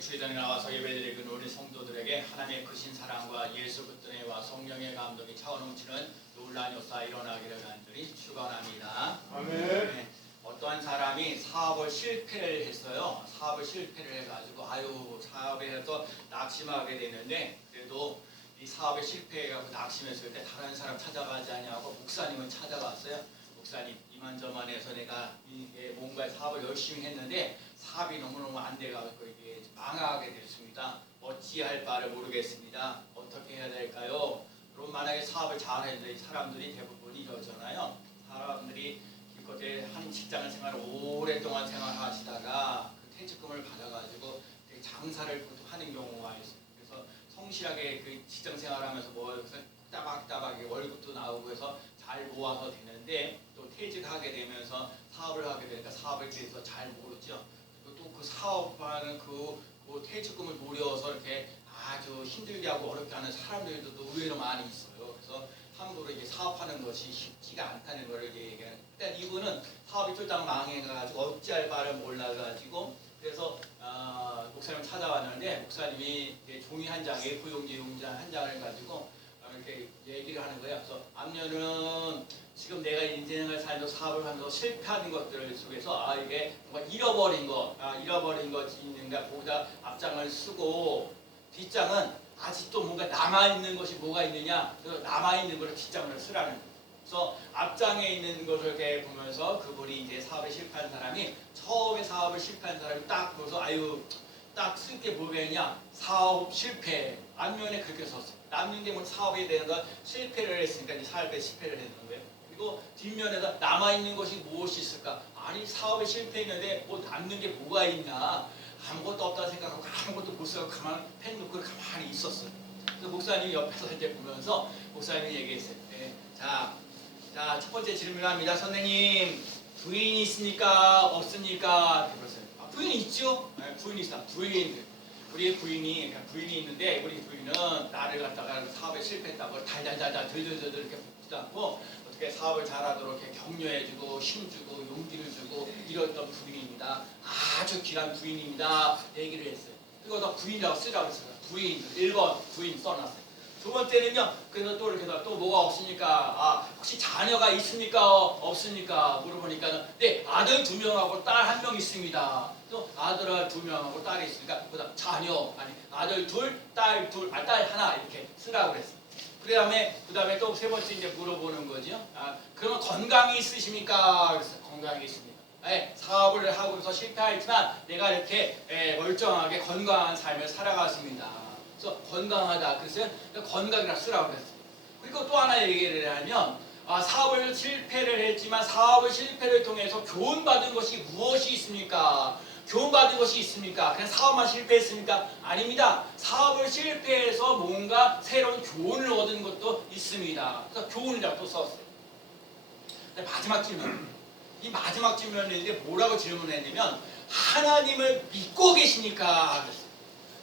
주일장에 나와서 예배드리는 우리 성도들에게 하나님의 크신 사랑과 예수 그리스도의 은혜와 성령의 감동이 차오넘치는 놀라운 역사 일어나기를 간절히 축원합니다. 아멘. 네, 어떠한 사람이 사업을 실패를 했어요. 사업을 실패를 해가지고 사업에 해서 낙심하게 되는데, 그래도 이 사업에 실패해가지고 낙심했을 때 다른 사람 찾아가지 아니하고 목사님을 찾아갔어요. 목사님, 이만저만 해서 내가 뭔가 사업을 열심히 했는데 사업이 너무너무 안 돼가지고 이게 망하게 됐습니다. 어찌할 바를 모르겠습니다. 어떻게 해야 될까요? 그럼 만약에 사업을 잘했는데 사람들이 대부분 이러잖아요. 사람들이 기껏해 한 직장 생활을 오랫동안 생활하시다가 그 퇴직금을 받아가지고 장사를 하는 경우가 있어요. 그래서 성실하게 그 직장 생활하면서 뭐 따박따박 월급도 나오고 해서 잘 모아서 되는데, 또 퇴직하게 되면서 사업을 하게 되니까 사업에 대해서 잘 모르죠. 또 그 사업하는 그 퇴직금을 노려서 이렇게 아주 힘들게 하고 어렵게 하는 사람들도 의외로 많이 있어요. 그래서 함부로 이게 사업하는 것이 쉽지가 않다는 걸 얘기해요. 일단 이분은 사업이 쫄딱 망해가지고 어찌할 바를 몰라가지고, 그래서 목사님 찾아왔는데, 목사님이 종이 한 장, A4용지 한 장을 가지고 이렇게 얘기를 하는 거예요. 그래서 앞면은 지금 내가 인생을 살면서 사업을 하면서 실패하는 것들 속에서 이게 뭔가 잃어버린 것이 있는가 보다 앞장을 쓰고, 뒷장은 아직도 뭔가 남아있는 것이 뭐가 있느냐, 남아있는 것을 뒷장을 쓰라는 거예요. 그래서 앞장에 있는 것을 이렇게 보면서 그분이 이제 사업에 실패한 사람이, 처음에 사업을 실패한 사람이 딱 보면서 딱 쓸 게 뭐겠냐, 사업 실패, 앞면에 그렇게 썼어요. 남는 게 뭐 사업에 대해서 실패를 했으니까 이제 사업에 실패를 했는 거예요. 그리고 뒷면에다 남아있는 것이 무엇이 있을까? 아니, 사업에 실패했는데 뭐 남는 게 뭐가 있나? 아무것도 없다 생각하고 아무것도 못 쓰고 가만 펜 놓고 가만히 있었어요. 그래서 목사님이 옆에서 이제 보면서 목사님이 얘기했어요. 네, 자, 첫 번째 질문합니다. 선생님, 부인이 있습니까? 없습니까? 그랬어요. 부인이 있죠? 네, 부인이 있다. 우리 부인이 있는데, 우리 부인은 나를 갖다가 사업에 실패했다고 달달달달 들들들 이렇게 붙지 않고 어떻게 사업을 잘하도록 이렇게 격려해주고 힘주고 용기를 주고 이랬던 부인입니다. 아주 귀한 부인입니다. 얘기를 했어요. 그리고 너 부인이라고 쓰라고 했어요. 부인 1번 부인 써놨어요. 두 번째는요, 그래서 또 이렇게 또 뭐가 없습니까? 혹시 자녀가 있습니까? 없습니까? 물어보니까, 네, 아들 2명하고 딸 1명 있습니다. 또 아들 2명하고 딸이 있으니까, 그다음 자녀, 아들 2, 딸 2, 딸 1 이렇게 쓰라고 그랬어요. 그 다음에 또 세 번째 이제 물어보는 거죠. 그러면 건강이 있으십니까? 그래서 건강이 있습니다. 네, 사업을 하고서 실패했지만 내가 이렇게 멀쩡하게 건강한 삶을 살아갔습니다. 그래서 건강하다. 그래서 건강이라 쓰라고 그랬어요. 그리고 또 하나 얘기를 하면, 사업을 실패를 했지만 사업을 실패를 통해서 교훈받은 것이 무엇이 있습니까? 교훈받은 것이 있습니까? 그냥 사업만 실패했습니까? 아닙니다. 사업을 실패해서 뭔가 새로운 교훈을 얻은 것도 있습니다. 그래서 교훈이라고 또 썼어요. 마지막 질문. 이 마지막 질문인데 뭐라고 질문했냐면, 하나님을 믿고 계십니까? 그랬어요.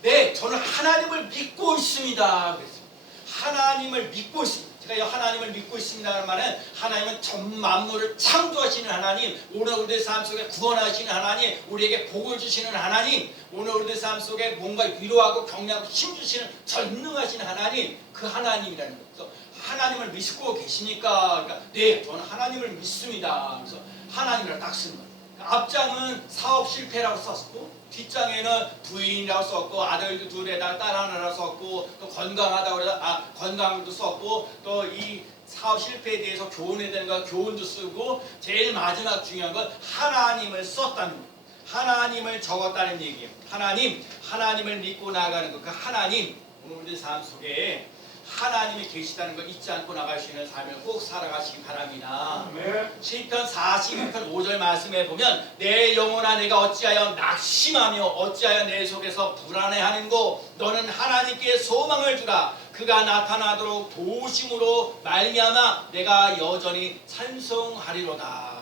네, 저는 하나님을 믿고 있습니다. 그랬어요. 하나님을 믿고 있습니다. 제가 하나님을 믿고 있습니다는 말은, 하나님은 전 만물을 창조하시는 하나님, 오늘 우리의 삶 속에 구원하시는 하나님, 우리에게 복을 주시는 하나님, 오늘 우리의 삶 속에 뭔가 위로하고 격려하고 힘주시는 전능하신 하나님, 그 하나님이라는 거예요. 그래서 하나님을 믿고 계십니까? 그러니까 네, 저는 하나님을 믿습니다. 그래서 하나님이라고 딱 쓰는 거예요. 앞장은 사업 실패라고 썼고, 뒷장에는 부인이라고 썼고, 아들 2에다 딸 1라고 썼고, 또 건강하다고 해서 건강도 썼고, 또 이 사업 실패에 대해서 교훈해야 되는 거 교훈도 쓰고, 제일 마지막 중요한 건 하나님을 썼다는 거예요. 하나님을 적었다는 얘기예요. 하나님을 믿고 나가는 거. 그 하나님, 오늘 우리 삶 속에 하나님이 계시다는 걸 잊지 않고 나갈 수 있는 삶을 꼭 살아가시기 바랍니다. 시편 46편 5절 말씀에 보면, 내 영혼아 내가 어찌하여 낙심하며 어찌하여 내 속에서 불안해하는고, 너는 하나님께 소망을 주라. 그가 나타나도록 도우심으로 말미암아 내가 여전히 찬송하리로다.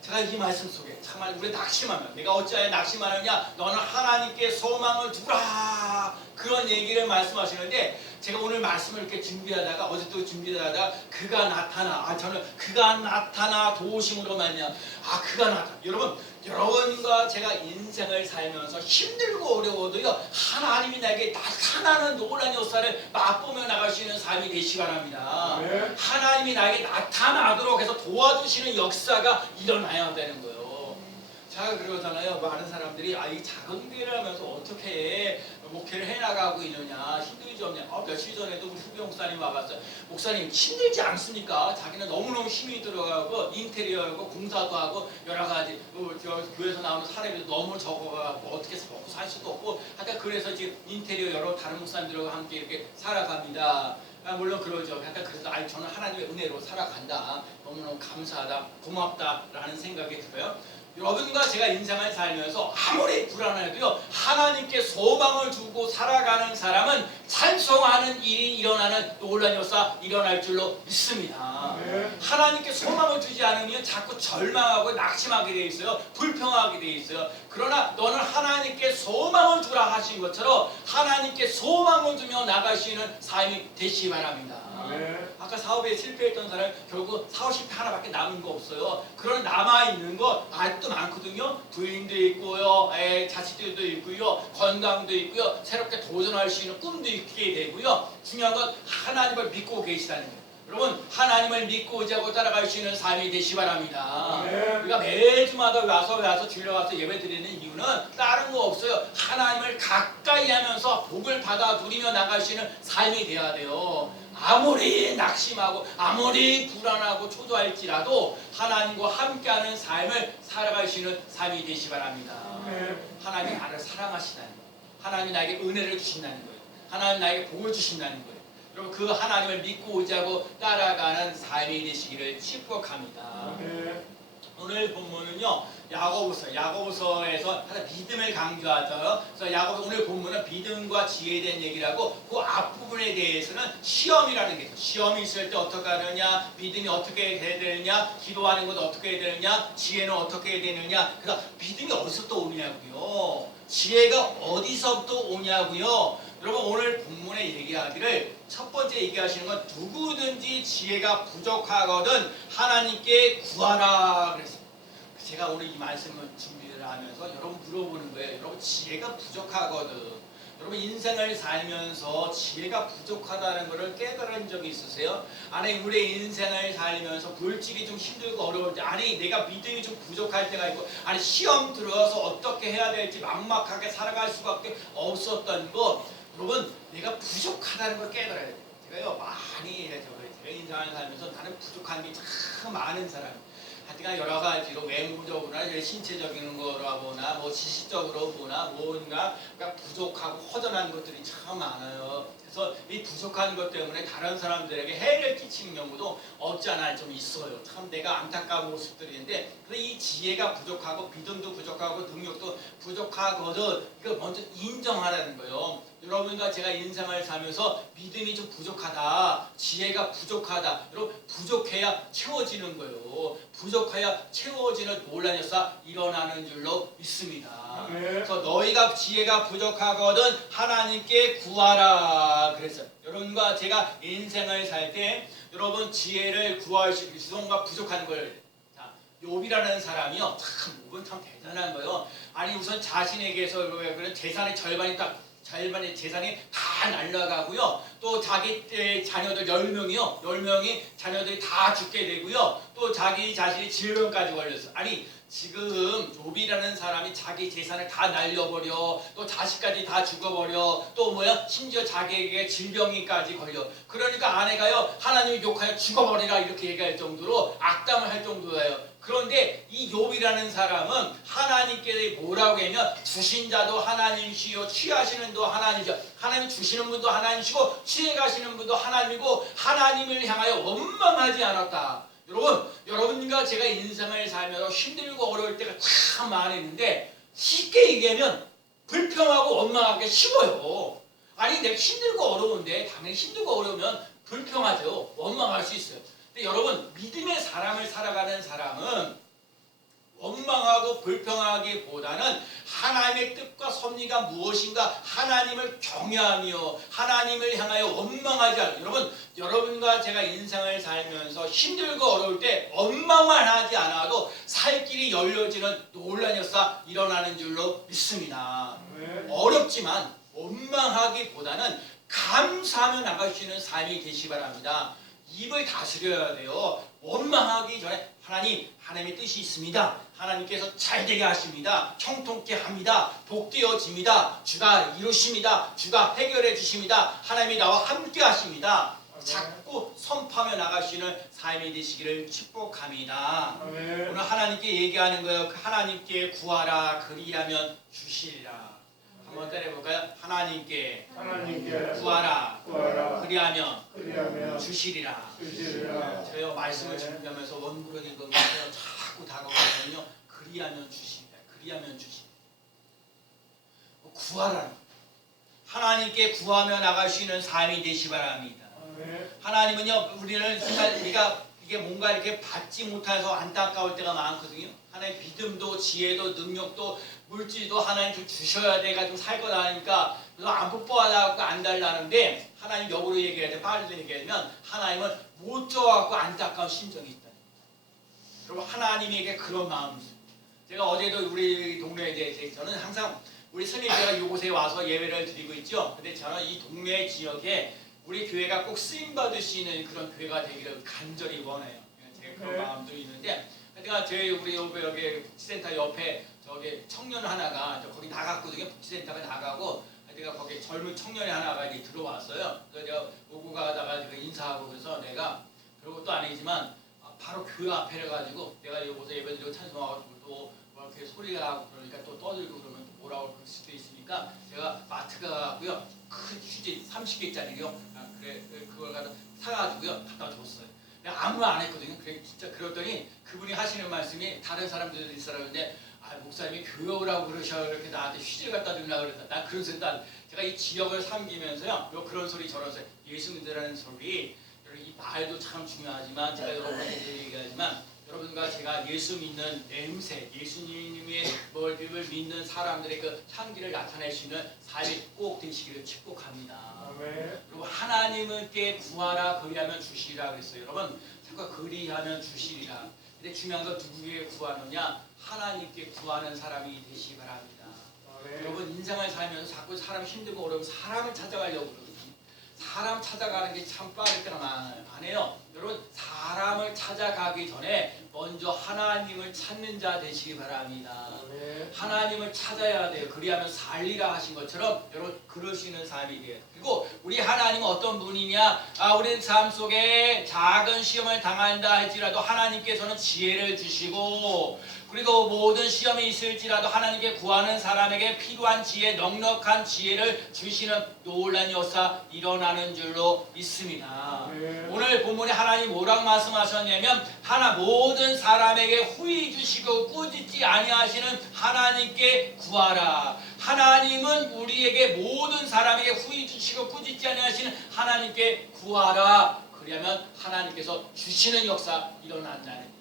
제가 이 말씀 속에 정말 우리 낙심하면, 내가 어찌하여 낙심하느냐, 너는 하나님께 소망을 두라, 그런 얘기를 말씀하시는데, 제가 오늘 말씀을 이렇게 준비하다가, 어제도 준비하다가 그가 나타나, 저는 그가 나타나 도우심으로 말미암아, 그가 나타나. 여러분, 여러분과 제가 인생을 살면서 힘들고 어려워도요, 하나님이 나에게 나타나는 놀라운 역사를 맛보며 나갈 수 있는 삶이 되시기 바랍니다. 네. 하나님이 나에게 나타나도록 해서 도와주시는 역사가 일어나야 되는 거예요. 제가 그러잖아요. 많은 사람들이 이 작은 교회를 하면서 어떻게 목회를 해나가고 있느냐, 힘들지 않냐. 며칠 전에도 우리 후배 목사님 와봤어요. 목사님 힘들지 않습니까? 자기는 너무너무 힘이 들어가고 인테리어하고 공사도 하고 여러 가지 저 교회에서 나오는 사람이 너무 적어가고 어떻게 먹고 살 수도 없고 하여튼 그래서 지금 인테리어 여러 다른 목사님들과 함께 이렇게 살아갑니다. 물론 그러죠. 약간 그래서 저는 하나님의 은혜로 살아간다. 너무너무 감사하다, 고맙다라는 생각이 들어요. 여러분과 제가 인생을 살면서 아무리 불안해도요, 하나님께 소망을 두고 살아가는 사람은 찬송하는 일이 일어나는 놀라운 역사 일어날 줄로 믿습니다. 네. 하나님께 소망을 두지 않으면 자꾸 절망하고 낙심하게 돼 있어요. 불평하게 돼 있어요. 그러나 너는 하나님께 소망을 두라 하신 것처럼 하나님께 소망을 두며 나갈 수 있는 삶이 되시기 바랍니다. 네. 아까 사업에 실패했던 사람 결국 사업 실패 하나밖에 남은 거 없어요. 그런 남아있는 거 아직도 많거든요. 부인도 있고요, 자식들도 있고요, 건강도 있고요, 새롭게 도전할 수 있는 꿈도 있게 되고요. 중요한 건 하나님을 믿고 계시다는 거예요. 여러분, 하나님을 믿고 의지하고 따라갈 수 있는 삶이 되시기 바랍니다. 네. 우리가 매주마다 와서 주일에 와서 예배 드리는 이유는 다른 거 없어요. 하나님을 가까이 하면서 복을 받아 누리며 나갈 수 있는 삶이 돼야 돼요. 아무리 낙심하고 아무리 불안하고 초조할지라도 하나님과 함께하는 삶을 살아갈 수 있는 삶이 되시기 바랍니다. 네. 하나님이 나를 사랑하시다는 거예요. 하나님이 나에게 은혜를 주신다는 거예요. 하나님이 나에게 복을 주신다는 거예요. 여러분, 그 하나님을 믿고 의지하고 따라가는 삶이 되시기를 축복합니다. 네. 오늘 본문은요, 야고보서에서 믿음을 강조하죠. 그래서 야고보 오늘 본문은 믿음과 지혜에 대한 얘기를 하고, 그 앞부분에 대해서는 시험이라는 게 있어요. 시험이 있을 때 어떻게 하느냐, 믿음이 어떻게 해야 되느냐, 기도하는 것도 어떻게 해야 되느냐, 지혜는 어떻게 해야 되느냐. 그래서 믿음이 어디서부터 오냐고요, 지혜가 어디서부터 오냐고요. 여러분, 오늘 본문에 얘기하기를 첫 번째 얘기하시는 건 누구든지 지혜가 부족하거든 하나님께 구하라 그랬어요. 제가 오늘 이 말씀을 준비를 하면서 여러분 물어보는 거예요. 여러분, 지혜가 부족하거든. 여러분, 인생을 살면서 지혜가 부족하다는 것을 깨달은 적이 있으세요? 아니, 우리 인생을 살면서 물질이 좀 힘들고 어려울 때, 아니 내가 믿음이 좀 부족할 때가 있고, 아니 시험 들어서 어떻게 해야 될지 막막하게 살아갈 수밖에 없었던 거, 여러분, 내가 부족하다는 걸 깨달아야 돼요. 제가요 많이 제 인생을 살면서 나는 부족한 게 참 많은 사람. 하여튼 여러 가지로 외모적으로나 신체적인 거로 보나 뭐 지식적으로 보나 뭔가 부족하고 허전한 것들이 참 많아요. 그래서 이 부족한 것 때문에 다른 사람들에게 해를 끼치는 경우도 없지 않아 좀 있어요. 참 내가 안타까운 모습들인데, 근데 이 지혜가 부족하고 믿음도 부족하고 능력도 부족하거든, 이거 먼저 인정하라는 거예요. 여러분과 제가 인생을 살면서 믿음이 좀 부족하다, 지혜가 부족하다, 여러분 부족해야 채워지는 거예요. 부족해야 채워지는 놀라운 역사 일어나는 줄로 믿습니다. 네. 그래서 너희가 지혜가 부족하거든 하나님께 구하라 그랬어요. 여러분과 제가 인생을 살 때 여러분 지혜를 구할 수 있는 수동과 부족한 걸, 욥이라는 사람이요, 참 욥은 참 대단한 거예요. 아니 우선 자신에게서 그런 재산의 절반이 재산이 다 날아가고요. 또 자기 자녀들 10명이요. 10명이 자녀들이 다 죽게 되고요. 또 자기 자신이 질병까지 걸렸어. 아니 지금 욥이라는 사람이 자기 재산을 다 날려버려, 또 자식까지 다 죽어버려, 또 심지어 자기에게 질병이까지 걸려. 그러니까 아내가요, 하나님을 욕하여 죽어버리라 이렇게 얘기할 정도로 악담을 할 정도예요. 그런데 이 욥이라는 사람은 하나님께 뭐라고 하면 주신 자도 하나님이시요 취하시는 도 하나님이죠. 하나님 주시는 분도 하나님이시고 취해가시는 분도 하나님이고 하나님을 향하여 원망하지 않았다. 여러분과 제가 인생을 살면서 힘들고 어려울 때가 참 많았는데, 쉽게 얘기하면 불평하고 원망하기 쉬워요. 아니 내가 힘들고 어려운데, 당연히 힘들고 어려우면 불평하죠. 원망할 수 있어요. 근데 여러분, 믿음의 사람을 살아가는 사람은 원망하고 불평하기보다는 하나님의 뜻과 섭리가 무엇인가 하나님을 경외하며 하나님을 향하여 원망하지 않아요. 여러분과 제가 인생을 살면서 힘들고 어려울 때 원망만 하지 않아도 살 길이 열려지는 놀라운 역사 일어나는 줄로 믿습니다. 어렵지만 원망하기보다는 감사하며 나가시는 삶이 되시기 바랍니다. 입을 다스려야 돼요. 원망하기 전에 하나님의 뜻이 있습니다. 하나님께서 잘되게 하십니다. 형통케 합니다. 복되어집니다. 주가 이루십니다. 주가 해결해 주십니다. 하나님이 나와 함께 하십니다. 자꾸 선포하며 나가시는 삶이 되시기를 축복합니다. 오늘 하나님께 얘기하는 거예요. 하나님께 구하라 그리하면 주시리라. 한번 따라해볼까요? 하나님께 구하라 그리하면 주시리라. 저희가 말씀을 준비하면서 원고를 읽으면서 자꾸 다가오거든요. 그리하면 주시리라. 그리하면 주시리라. 구하라. 하나님께 구하며 나가시는 삶이 되시 바랍니다. 하나님은요, 우리는 정말 우리가 이게 뭔가 이렇게 받지 못해서 안타까울 때가 많거든요. 하나님 믿음도 지혜도 능력도 물질도 하나님 좀 주셔야 돼가 좀 살 거다 하니까 안 뽀뽀하다고 안 달라는데 하나님 역으로 얘기해야 돼. 빨리 얘기하면 하나님은 못 줘갖고 안타까운 심정이 있다. 여러분 하나님에게 그런 마음이 있어요. 제가 어제도 우리 동네에 대해서 저는 항상 우리 스님들가 이곳에 와서 예배를 드리고 있죠. 근데 저는 이 동네 지역에 우리 교회가 꼭 쓰임 받을 수 있는 그런 교회가 되기를 간절히 원해요. 제가 그런 마음도 있는데, 하여튼 저희 우리 여기 복지센터 옆에 저기 청년 하나가 거기 나갔거든요. 복지센터가 나가고, 내가 거기 젊은 청년이 하나가 이제 들어왔어요. 그래서 내가 오고 가다가 인사하고 그래서 내가 별것도 아니지만 바로 교회 앞에 가지고 내가 여기서 예배드리고 찬송하고 또 이렇게 소리가 나고 그러니까 또 떠들고 그러면 또 뭐라고 그럴 수도 있으니까 제가 마트 가고요. 큰 휴지 30개짜리요. 그래 그걸 갖다 사가지고요 갖다 줬어요. 내가 아무 말 안 했거든요. 그래 진짜 그랬더니 그분이 하시는 말씀이 다른 사람들이 있으라는데 목사님이 교회 오라고 그러셔 이렇게 나한테 휴지를 갖다 주려고 그랬다. 난 그런 생각. 제가 이 지역을 섬기면서요. 그런 소리 저런 소리 예수 믿으라는 소리 이 말도 참 중요하지만 제가 여러분에게 얘기하지만 여러분과 제가 예수 믿는 냄새, 예수님의 멀음을 믿는 사람들의 그 향기를 나타내시는 삶이 꼭 되시기를 축복합니다. 그리고 하나님께 구하라 그리하면 주시리라 그랬어요. 여러분 자꾸 그리하면 주시리라. 근데 중요한 건 누구에게 구하느냐? 하나님께 구하는 사람이 되시기 바랍니다. 여러분 인생을 살면서 자꾸 사람 힘들고 어려우면 사람을 찾아가려고 그러거든요. 사람 찾아가는 게 참 빠를 때가 많아요. 안 해요. 여러분 사람을 찾아가기 전에 먼저 하나님을 찾는 자 되시기 바랍니다. 하나님을 찾아야 돼요. 그리하면 살리라 하신 것처럼 여러분 그러시는 삶이 돼요. 그리고 우리 하나님은 어떤 분이냐? 우리 삶 속에 작은 시험을 당한다 할지라도 하나님께서는 지혜를 주시고 그리고 모든 시험이 있을지라도 하나님께 구하는 사람에게 필요한 지혜, 넉넉한 지혜를 주시는 놀라운 역사 일어나는 줄로 믿습니다. 오늘 본문에 하나님 뭐라고 말씀하셨냐면 모든 사람에게 후히 주시고 꾸짖지 아니하시는 하나님께 구하라. 하나님은 우리에게 모든 사람에게 후히 주시고 꾸짖지 아니하시는 하나님께 구하라. 그러면 하나님께서 주시는 역사 일어난다는 거예요.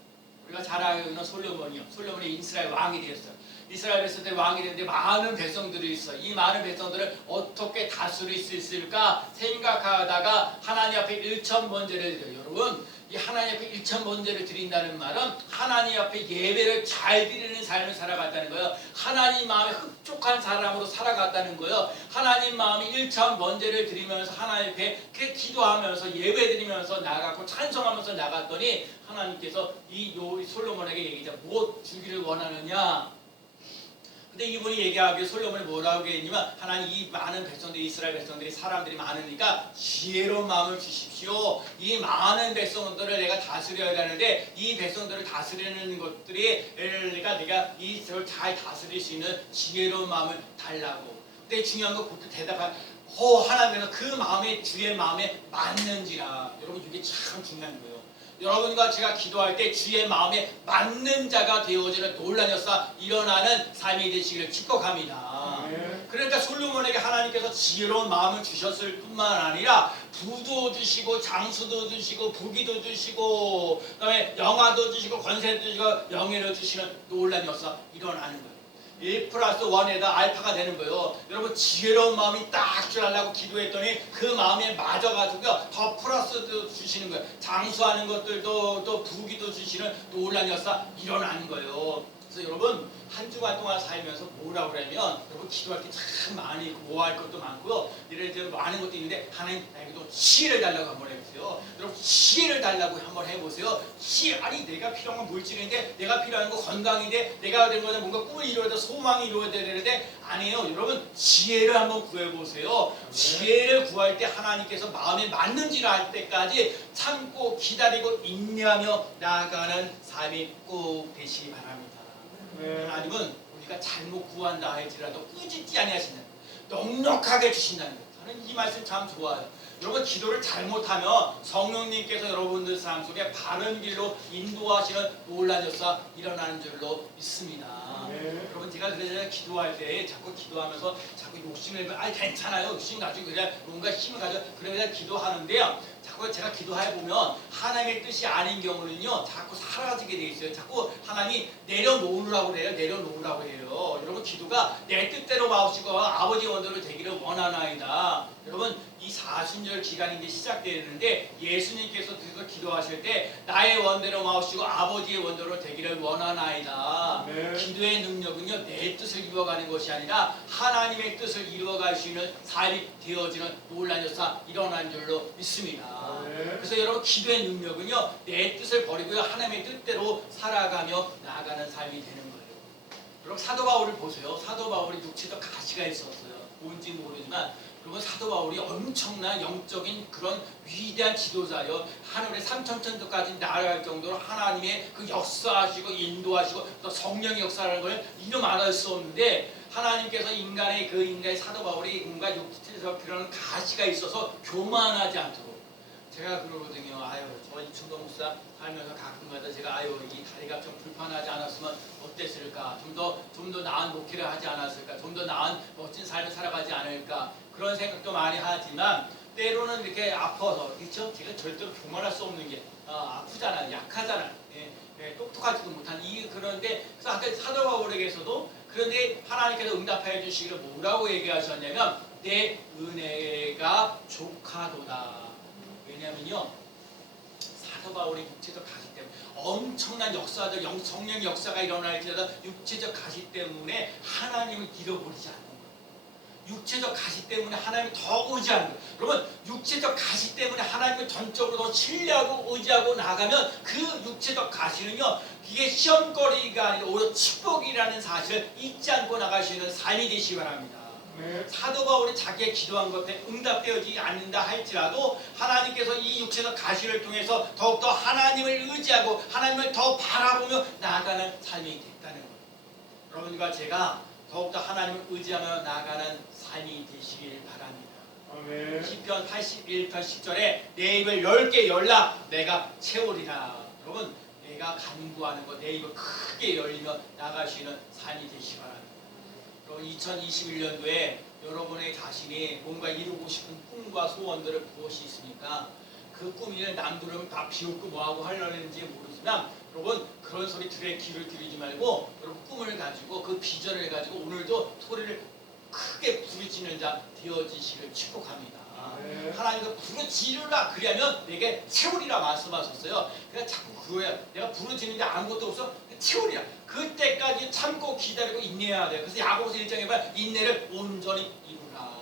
우리가 잘 알고 있는 솔로몬이 이스라엘 왕이 되었어요. 이스라엘 백성들 왕이 되는데 많은 백성들이 있어요. 이 많은 백성들을 어떻게 다스릴 수 있을까 생각하다가 하나님 앞에 일천번제를 드려요. 여러분 이 하나님 앞에 일천번제를 드린다는 말은 하나님 앞에 예배를 잘 드리는 삶을 살아갔다는 거예요. 하나님 마음에 흡족한 사람으로 살아갔다는 거예요. 하나님 마음에 일천번제를 드리면서 하나님 앞에 기도하면서 예배드리면서 나갔고 찬송하면서 나갔더니 하나님께서 이 솔로몬에게 얘기하자. 무엇 주기를 원하느냐? 근데 이분이 얘기하기에 솔로몬이 뭐라고 했냐면 하나님 이 많은 백성들이 이스라엘 백성들이 사람들이 많으니까 지혜로운 마음을 주십시오. 이 많은 백성들을 내가 다스려야 하는데 이 백성들을 다스리는 것들이 내가 이들을 잘 다스릴 수 있는 지혜로운 마음을 달라고. 근데 중요한 건 그것도 대답한 하나님께서 그 마음이 주의 마음에 맞는지라. 여러분 이게 참 중요한 거예요. 여러분과 제가 기도할 때 주의 마음에 맞는 자가 되어지는 놀라운 역사 일어나는 삶이 되시기를 축복합니다. 그러니까 솔로몬에게 하나님께서 지혜로운 마음을 주셨을 뿐만 아니라 부도 주시고 장수도 주시고 부귀도 주시고 그다음에 영화도 주시고 권세도 주시고 명예를 주시는 놀라운 역사 일어나는 거예요. 1 플러스 1에다 알파가 되는 거예요. 여러분 지혜로운 마음이 딱 주려고 기도했더니 그 마음에 맞아가지고요 더 플러스도 주시는 거예요. 장수하는 것들도 또 부귀도 주시는 놀라운 역사 일어나는 거예요. 그래서 여러분 한 주간 동안 살면서 뭐라고 그러면 여러분 기도할 게 참 많이 있고 뭐 할 것도 많고요. 이래저래 많은 것도 있는데 하나님 나에게도 지혜를 달라고 한번 해보세요. 여러분 지혜를 달라고 한번 해보세요. 아니 내가 필요한 건 물질인데 내가 필요한 건 건강인데 내가 된 거는 뭔가 꿈을 이루어야 돼 소망이 이루어야 되는데 아니에요. 여러분 지혜를 한번 구해보세요. 지혜를 구할 때 하나님께서 마음에 맞는지를 알 때까지 참고 기다리고 인내하며 나아가는 삶이 꼭 되시기 바랍니다. 하나님은 우리가 잘못 구한다 할지라도 꾸짖지 아니하시는 넉넉하게 주신다는 것. 저는 이 말씀 참 좋아요. 여러분 기도를 잘못하면 성령님께서 여러분들 삶 속에 바른 길로 인도하시는 놀라운 역사 일어나는 줄로 믿습니다. 여러분 제가 그래서 기도할 때 자꾸 기도하면서 자꾸 욕심을 내면 아니 괜찮아요. 욕심 가지고 그냥 뭔가 힘을 가지고 그래야 기도하는데요. 자꾸 제가 기도해 보면 하나님의 뜻이 아닌 경우는요 자꾸 사라지게 돼 있어요. 자꾸 하나님이 내려놓으라고 그래요. 내려놓으라고 해요. 여러분 기도가 내 뜻대로 마옵시고 아버지 원대로 되기를 원하나이다. 여러분 이 사순절 기간이 이제 시작되는데 예수님께서 그래서 기도하실 때 나의 원대로 마옵시고 아버지의 원대로 되기를 원하나이다. 기도의 능력은요 내 뜻을 이루어가는 것이 아니라 하나님의 뜻을 이루어갈 수 있는 삶이 되어지는 놀라운 역사 일어난 줄로 믿습니다. 그래서 여러분 기도의 능력은요 내 뜻을 버리고요 하나님의 뜻대로 살아가며 나아가는 삶이 되는 거예요. 여러분 사도 바울을 보세요. 사도 바울이 육체적 가시가 있었어요. 뭔지 모르지만 여러분 사도 바울이 엄청난 영적인 그런 위대한 지도자요. 하늘의 3천천도까지 날아갈 정도로 하나님의 그 역사하시고 인도하시고 또 성령의 역사라는 걸 이루 말할 수 없는데 하나님께서 인간의 사도 바울이 뭔가 육체적 그런 가시가 있어서 교만하지 않도록 제가 그러거든요. 아유 저 이충동 목사 살면서 가끔마다 제가 아유 이 다리가 좀 불편하지 않았으면 어땠을까? 좀 더 나은 목회를 하지 않았을까? 좀 더 나은 멋진 삶을 살아가지 않을까? 그런 생각도 많이 하지만 때로는 이렇게 아파서 그렇죠? 제가 절대로 교만할 수 없는 게 아프잖아요. 약하잖아요. 똑똑하지도 못한 그런데 그래서 아까 사도 바울에게서도 그런데 하나님께서 응답해 주시기를 뭐라고 얘기하셨냐면 내 은혜가 족하도다. 왜냐면요 사도 바울의 육체적 가시 때문에 엄청난 역사들 성령의 역사가 일어날지라도 육체적 가시 때문에 하나님을 잃어버리지 않는 거예요. 육체적 가시 때문에 하나님을 더 의지하는 거예요. 여러분 육체적 가시 때문에 하나님을 전적으로 더 신뢰하고 의지하고 나가면 그 육체적 가시는요 이게 시험거리가 아니라 오히려 축복이라는 사실을 잊지 않고 나갈 수 있는 삶이 되시기 바랍니다. 사도 바울이 자기의 기도한 것에 응답되어지지 않는다 할지라도 하나님께서 이 육체적 가시를 통해서 더욱더 하나님을 의지하고 하나님을 더 바라보며 나아가는 삶이 됐다는 거예요. 여러분과 제가 더욱더 하나님을 의지하며 나아가는 삶이 되시길 바랍니다. 시편 81편 10절에 내 입을 10개 열라 내가 채우리라. 여러분 내가 간구하는 것 내 입을 크게 열리며 나갈 수 있는 삶이 되시기 바랍니다. 2021년도에 여러분의 자신이 뭔가 이루고 싶은 꿈과 소원들을 무엇이 있습니까? 그 꿈을 남들은 다 비웃고 뭐하고 하려는지 모르지만 여러분 그런 소리 들에 귀를 들이지 말고 여러분 꿈을 가지고 그 비전을 가지고 오늘도 소리를 크게 부르짖는 자 되어지시길 축복합니다. 하나님께서 부르짖으라 그리하면 내게 채우리라 말씀하셨어요. 그러니까 자꾸 그거야. 내가 부르짖는데 아무것도 없어 채우리라. 그때까지 참고 기다리고 인내해야 돼요. 그래서 야고보서 1장에 보면 인내를 온전히 이루라.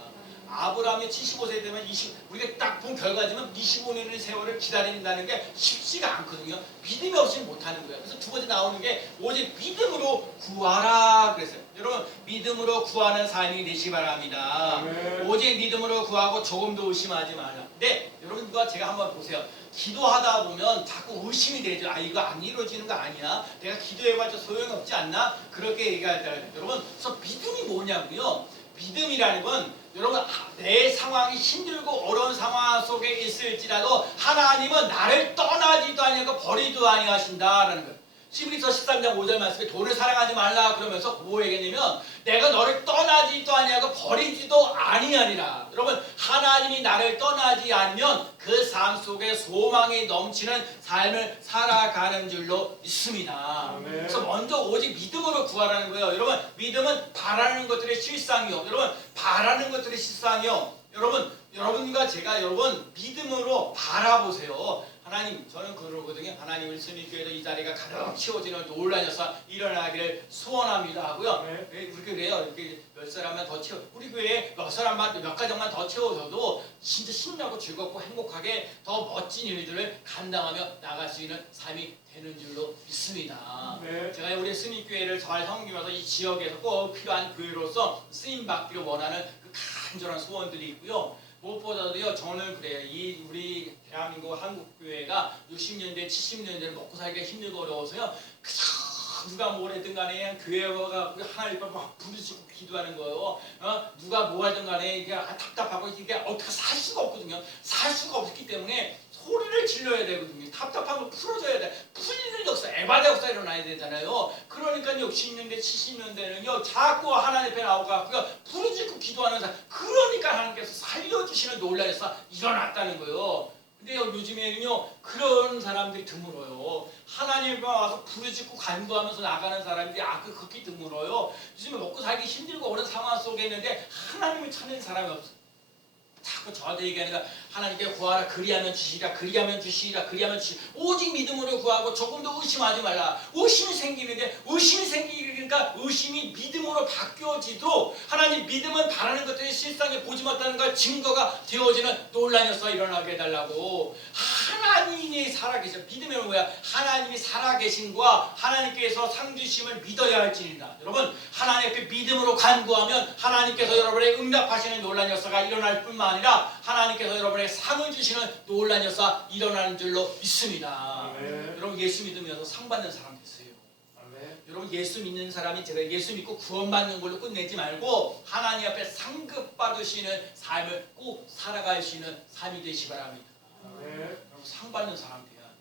아브라함이 75세 되면 우리가 딱 본 결과지만 25년의 세월을 기다린다는 게 쉽지가 않거든요. 믿음이 없이는 못하는 거예요. 그래서 두 번째 나오는 게 오직 믿음으로 구하라 그랬어요. 여러분 믿음으로 구하는 삶이 되시기 바랍니다. 오직 믿음으로 구하고 조금도 의심하지 말라. 근데 여러분과 제가 한번 보세요. 기도하다 보면 자꾸 의심이 되죠. 이거 안 이루어지는 거 아니야? 내가 기도해봤자 소용이 없지 않나? 그렇게 얘기할 때가 있어요. 여러분 그래서 믿음이 뭐냐고요? 믿음이라는 건 여러분 내 상황이 힘들고 어려운 상황 속에 있을지라도 하나님은 나를 떠나지도 아니하고 버리지도 아니하신다라는 거예요. 히브리서 13장 5절 말씀에 돈을 사랑하지 말라 그러면서 뭐 얘기냐면 내가 너를 떠나지도 아니하고 버리지도 아니하리라. 여러분 하나님이 나를 떠나지 않으면 그 삶 속에 소망이 넘치는 삶을 살아가는 줄로 믿습니다. 그래서 먼저 오직 믿음으로 구하라는 거예요. 여러분, 믿음은 바라는 것들의 실상이요. 여러분, 바라는 것들의 실상이요. 여러분과 제가 여러분 믿음으로 바라보세요. 하나님, 저는 그러거든요. 하나님을 스님교회도 이 자리가 가득 채워지는 놀라운 역사 일어나기를 소원합니다 하고요. 그렇게 그래요. 이렇게 몇 사람만 더 채워, 우리 교회에 몇 사람만, 몇 가정만 더 채워줘도 진짜 신나고 즐겁고 행복하게 더 멋진 일들을 감당하며 나갈 수 있는 삶이 되는 줄로 믿습니다. 제가 우리 스님교회를 잘 섬기면서 이 지역에서 꼭 필요한 교회로서 쓰임 받기를 원하는 그 간절한 소원들이 있고요. 무엇보다도요, 저는 그래요. 이 우리 대한민국 한국 교회가 60년대, 70년대를 먹고 살기가 힘들고 어려워서요. 그저 누가 뭐랬든 간에 교회가 하나님 앞에 막 부르짖고 기도하는 거예요. 누가 뭐 하든 간에 이게 답답하고 이게 어떻게 살 수가 없거든요. 살 수가 없기 때문에 소리를 질러야 되거든요. 답답한 걸 풀어줘야 돼. 풀리는 역사, 에바다 역사 일어나야 되잖아요. 그러니까 60년대, 70년대는요, 자꾸 하나님 앞에 나오고 부르짖고 기도하는 사람, 그러니까 하나님께서 살려주시는 놀라운 역사 일어났다는 거예요. 근데 요즘에는요, 그런 사람들이 드물어요. 하나님 앞에 와서 부르짖고 간구하면서 나가는 사람들이 극히 드물어요. 요즘에 먹고 살기 힘들고 어려운 상황 속에 있는데 하나님을 찾는 사람이 없어요. 자꾸 저한테 얘기하니까 하나님께 구하라, 그리하면 주시리라, 그리하면 주시리라, 그리하면 주시리라. 오직 믿음으로 구하고 조금도 의심하지 말라. 의심이 생기는데, 의심이 생기니까 의심이 믿음으로 바뀌어지도록 하나님, 믿음은 바라는 것들이 실상에 보지 못하는 것 증거가 되어지는 놀라운 역사가 일어나게 해달라고. 하나님이 살아계셔. 믿음은 뭐야? 하나님이 살아계신과 하나님께서 상 주심을 믿어야 할지니라. 여러분, 하나님 앞에 믿음으로 간구하면 하나님께서 여러분의 응답하시는 놀라운 역사가 일어날 뿐만 아니라 하나님께서 여러분의 상을 주시는 놀라운 역사 일어나는 줄로 믿습니다. 여러분, 예수 믿으면서 상 받는 사람 되세요. 여러분, 예수 믿는 사람이, 제가 예수 믿고 구원받는 걸로 끝내지 말고 하나님 앞에 상급 받으시는 삶을 꼭 살아갈 수 있는 삶이 되시기 바랍니다. 여러분, 상 받는 사람 돼야 돼요.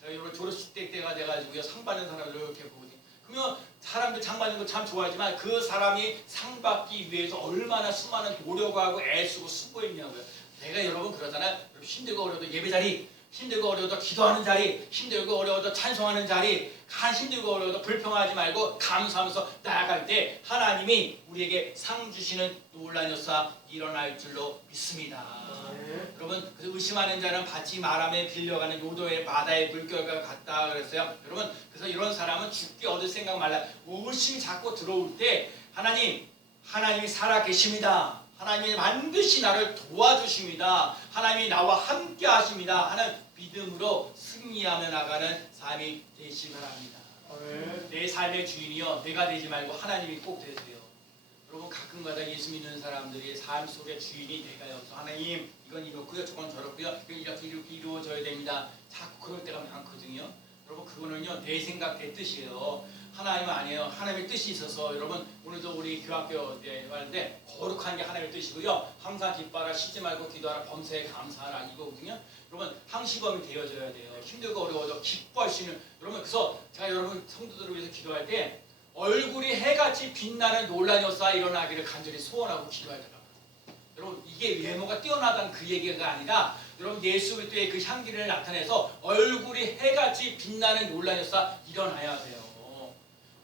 제가 여러분 졸업식 때가 돼가지고요, 상 받는 사람을 이렇게 보거든요. 그러면 사람들 상 받는 거 참 좋아하지만 그 사람이 상 받기 위해서 얼마나 수많은 노력하고 애쓰고 수고했냐고요. 내가 여러분 그러잖아요. 힘들고 어려워도 예배 자리, 힘들고 어려워도 기도하는 자리, 힘들고 어려워도 찬송하는 자리, 힘들고 어려워도 불평하지 말고 감사하면서 나아갈 때 하나님이 우리에게 상 주시는 놀라운 역사 일어날 줄로 믿습니다. 여러분, 의심하는 자는 받지 말아매 빌려가는 요도의 바다의 물결과 같다 그랬어요. 여러분, 그래서 이런 사람은 죽게 얻을 생각 말라. 의심이 자꾸 들어올 때 하나님이 살아 계십니다. 하나님이 반드시 나를 도와주십니다. 하나님이 나와 함께 하십니다 하는 믿음으로 승리하며 나가는 삶이 되시기 바랍니다. 내 삶의 주인이요, 내가 되지 말고 하나님이 꼭 되세요. 여러분, 가끔가다 예수 믿는 사람들이 삶 속의 주인이 내가요. 하나님, 이건 이렇고요, 저건 저렇고요, 이렇게 이루어져야 됩니다. 자꾸 그럴 때가 많거든요. 여러분, 그거는요, 내 생각, 내 뜻이에요. 하나님은 아니에요. 하나님의 뜻이 있어서. 여러분, 오늘도 우리 교학교 때 하는데 거룩한 게 하나님의 뜻이고요. 항상 기뻐하라, 쉬지 말고 기도하라, 범사에 감사하라, 이거거든요. 여러분, 항시범이 되어져야 돼요. 힘들고 어려워도 기뻐할 수 있는. 여러분, 그래서 제가 여러분 성도들을 위해서 기도할 때 얼굴이 해같이 빛나는 놀라운 역사가 일어나기를 간절히 소원하고 기도하더라고요. 여러분, 이게 외모가 뛰어나다는 그 얘기가 아니라 여러분, 예수 그리스도의 그 향기를 나타내서 얼굴이 해같이 빛나는 놀라운 역사 일어나야 돼요.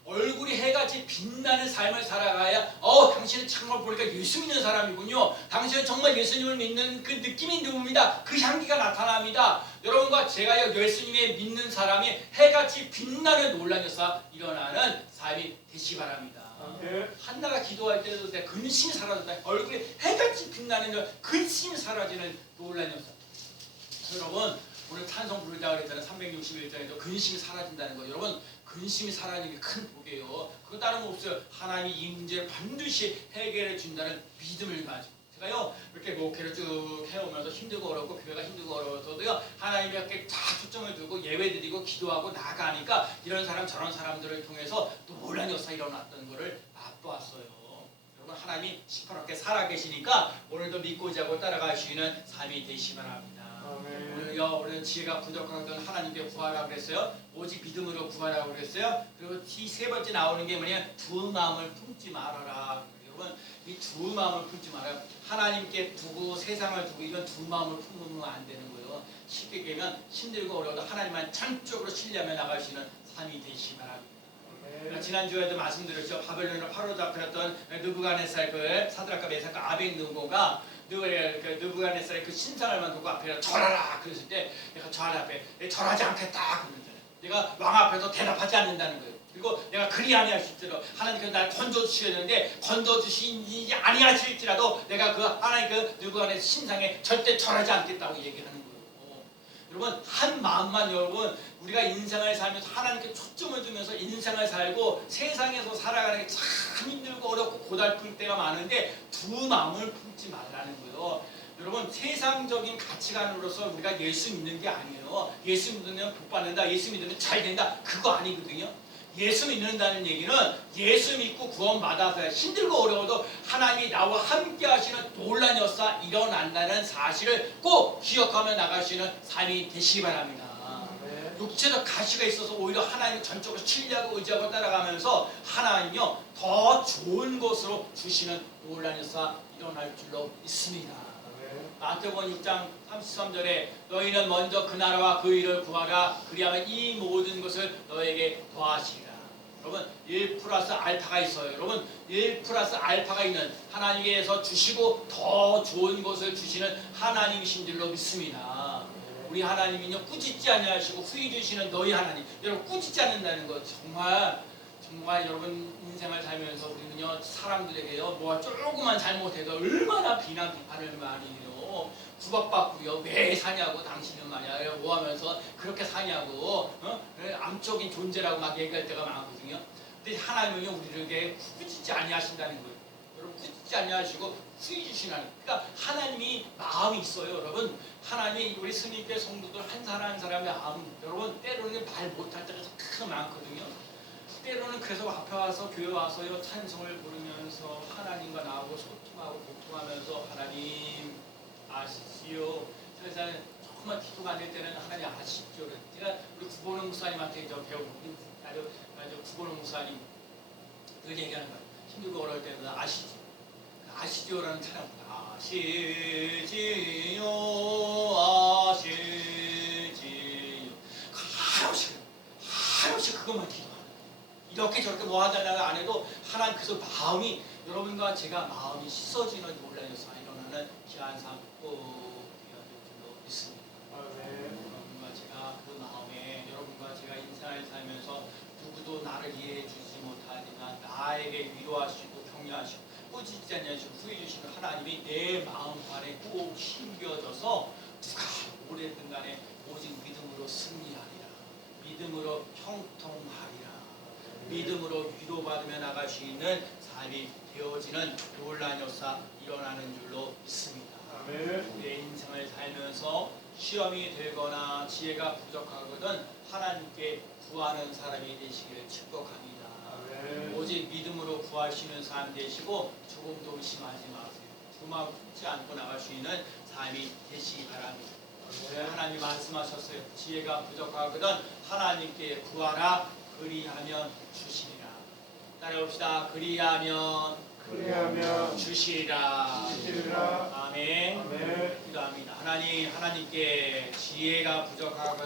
얼굴이 해같이 빛나는 삶을 살아가야 당신은 정말 보니까 예수 믿는 사람이군요. 당신은 정말 예수님을 믿는 그 느낌이 듭니다. 그 향기가 나타납니다. 여러분과 제가 예수님의 믿는 사람이 해같이 빛나는 놀라운 역사 일어나는 삶이 되시기 바랍니다. 한나가 기도할 때도 근심이 사라졌다. 얼굴이 해같이 빛나는 근심이 사라지는 놀라운 역사. 여러분, 오늘 찬송 부르자 그랬잖아요. 361장에도 근심이 사라진다는 거. 여러분, 근심이 사라지는 게 큰 복이에요. 그거 다른 거 없어요. 하나님이 이 문제를 반드시 해결해 준다는 믿음을 가지고. 제가요, 이렇게 목회를 쭉 해오면서 힘들고 어렵고 교회가 힘들고 어려워서도요, 하나님께 다 초점을 두고 예배드리고 기도하고 나가니까 이런 사람 저런 사람들을 통해서 또 놀라운 역사 일어났던 거를 맛보았어요. 여러분, 하나님이 시퍼렇게 살아계시니까 오늘도 믿고 자고 따라갈 수 있는 삶이 되시기 바랍니다. 오늘 지혜가 부족한 하나님께 구하라고 그랬어요. 오직 믿음으로 구하라고 그랬어요. 그리고 이 세 번째 나오는 게 뭐냐? 두 마음을 품지 말아라. 여러분 이 두 마음을 품지 말아요. 하나님께 두고 세상을 두고 이런 두 마음을 품으면 안 되는 거예요. 쉽게 얘기하면 힘들고 어려워도 하나님만 전적으로 신뢰하며 나갈 수 있는 삶이 되시기 바랍니다. 지난주에도 말씀드렸죠. 바벨론으로 바로 잡혔던 느부갓네살 그 사드락과 메삭과 아벳느고가 느부갓네살의 그 신상을만 두고 앞에 절하라 그랬을 때 내가 저 앞에 절하지 않겠다 그러잖아요. 내가 왕 앞에서 대답하지 않는다는 거예요. 그리고 내가 그리 아니하실지라도 하나님께서 나를 건져주셔야 되는데 건져주시지 아니하실지라도 내가 그 하나님 그 느부갓네살 신상에 절대 절하지 않겠다고 얘기하는 거예요. 여러분 한 마음만 여러분 우리가 인생을 살면서 하나님께 초점을 두면서 인생을 살고 세상에서 살아가는 게 참 힘들고 어렵고 고달플 때가 많은데 두 마음을 품지 말라는 거예요. 여러분 세상적인 가치관으로서 우리가 예수 믿는 게 아니에요. 예수 믿으면 복 받는다, 예수 믿으면 잘 된다, 그거 아니거든요. 예수 믿는다는 얘기는 예수 믿고 구원받아서 힘들고 어려워도 하나님이 나와 함께 하시는 놀라운 역사 일어난다는 사실을 꼭 기억하며 나갈 수 있는 삶이 되시기 바랍니다. 육체적 가시가 있어서 오히려 하나님을 전적으로 신뢰하고 의지하고 따라가면서 하나님이요 더 좋은 것으로 주시는 놀라운 역사 일어날 줄로 믿습니다. 마태복음 6장 33절에 너희는 먼저 그 나라와 그 일을 구하라 그리하면 이 모든 것을 너에게 더하시리라. 여러분 1 플러스 알파가 있어요. 여러분 1 플러스 알파가 있는 하나님께서 주시고 더 좋은 것을 주시는 하나님이신 줄로 믿습니다. 우리 하나님은요 꾸짖지 아니하시고 후히 주시는 너희 하나님. 여러분 꾸짖지 않는다는 것 정말 여러분 인생을 살면서 우리는요 사람들에게요 뭐가 조금만 잘못해도 얼마나 비난 비판을 많이 해요. 구박받고요 왜 사냐고 당신은 말이야 뭐 하면서 그렇게 사냐고 암적인 존재라고 막 얘기할 때가 많거든요. 근데 하나님은요 우리에게 꾸짖지 아니하신다는 거예요. 여러분 꾸짖지 아니하시고 후히 주시나니 그러니까 하나님이 마음이 있어요. 여러분 하나님이 우리 스님께 성도들 한 사람 한 사람의 마음 여러분 때로는 말 못할 때가 참 많거든요. 때로는 그래서 앞에 와서 교회 와서요 찬송을 부르면서 하나님과 나하고 소통하고 고통하면서 하나님 아시지요. 세상에 조금만 기도가 안 될 때는 하나님 아시죠. 제가 우리 구본홍 목사님한테 배운 아주 구본홍 목사님 그 얘기하는 거예요. 힘들고 어려울 때는 아시죠. 아시지요라는 찬양 아시지요 아시지요 한없이 그것만 기도하는 이렇게 저렇게 뭐 하자냐고 안 해도 하나님께서 마음이 여러분과 제가 마음이 씻어지는 놀라운 역사가 일어나는 귀한 삶 꼭 되어질 줄로 믿습니다. 여러분과 제가 그 마음에 여러분과 제가 인생을 살면서 누구도 나를 이해해 주지 못하지만 나에게 위로하시고 격려하시고 꾸짖지 않으시고 후해 주시는 하나님이 내 마음 안에 꼭 심겨져서 누가 오래든 간에 오직 믿음으로 승리하리라. 믿음으로 형통하리라. 믿음으로 위로받으며 나갈 수 있는 삶이 되어지는 놀라운 역사 일어나는 줄로 믿습니다. 우리의 인생을 살면서 시험이 되거나 지혜가 부족하거든 하나님께 구하는 사람이 되시기를 축복합니다. 오직 믿음으로 구하시는 삶 되시고 조금도 의심하지 마세요. 두마음 품지 않고 나갈 수 있는 삶이 되시기 바랍니다. 하나님 말씀하셨어요. 지혜가 부족하거든 하나님께 구하라 그리하면 주시리라. 따라봅시다. 그리하면 주시리라. 아멘. 기도합니다. 하나님께 지혜가 부족하거든